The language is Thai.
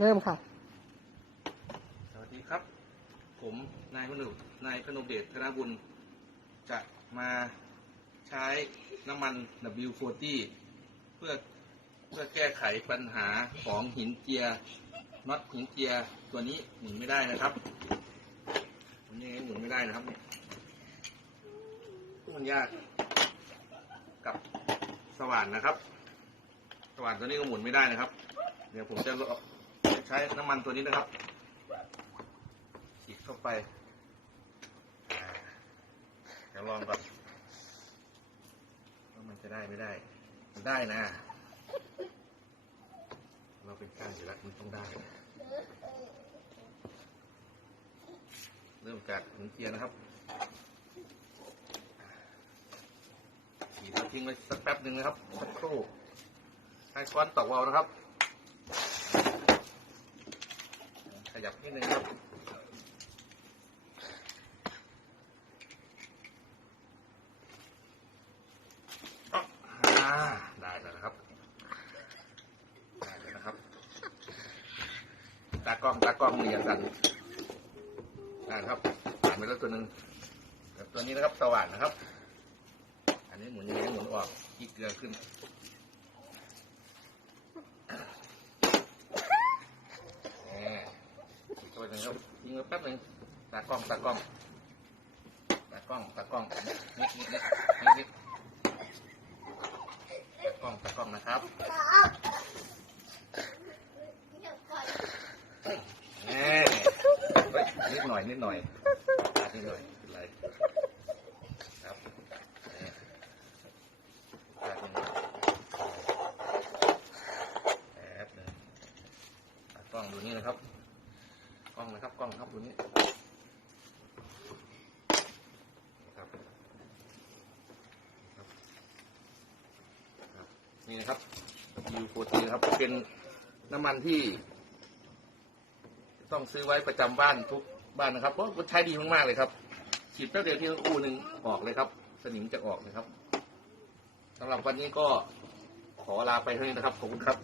เริ่มค่ะ สวัสดีครับ ผมนายพนุนายพนมเดชธนบุญ จะมาใช้น้ำมัน W40 เพื่อเพื่อแก้ไขปัญหาของหินเจียร์น็อตหินเจียร์ตัวนี้หมุนไม่ได้นะครับมันยังไงหมุนไม่ได้นะครับเนี่ยมันยากกับสว่านนะครับ สว่านตัวนี้ก็หมุนไม่ได้นะครับ เดี๋ยวผมจะ ใช้น้ำมันตัวนี้นะครับฉีดเข้าไปอ่าเดี๋ยวลองก่อนว่ามันจะได้ไม่ได้ มันได้นะ เราเป็นช่างอยู่แล้วมันต้องได้ เริ่มจากหมุนเกียร์นะครับฉีดทิ้งไว้สักแป๊บหนึ่งนะครับสักครู่ให้ค้อนตอกเวาล์วนะครับ ข ยับนิดนึงครับอ่าได้แล้วนะครับ ได้แล้วนะครับ ตากล้องตากล้องมืออย่าสั่นได้ครับผ่านไปแล้วตัวหนึ่งตัวนี้นะครับสว่านนะครับ อันนี้หมุนยังไงให้หมุนออกขี้เกลือขึ้นแหมอีกตัว หนึ่งครับยิงไปแป๊บหนึ่งตากล้องตากล้องตากล้องตากล้องนิดนิดนิดนิดตากล้องตากล้องนะครับเนิดหน่อยนิดหน่อยนิดหน่อยเป็นไรครับแหม่อะนิดหน่อยแป๊บหนึ่งกล้องดูนี่นะครับ ล้องนะครับกล้องครับดูนี่ครับนี่นะครับยูโฟตีนะครับ เป็นน้ำมันที่ ต้องซื้อไว้ประจำบ้านทุกบ้านนะครับเพราะมันใช้ดีมากๆเลยครับฉีดแป๊บเดียวที่อูหนึ่งออกเลยครับ สนิมจะออกเลยครับสำหรับวันนี้ก็ขอลาไปเท่านี้นะครับ ขอบคุณครับ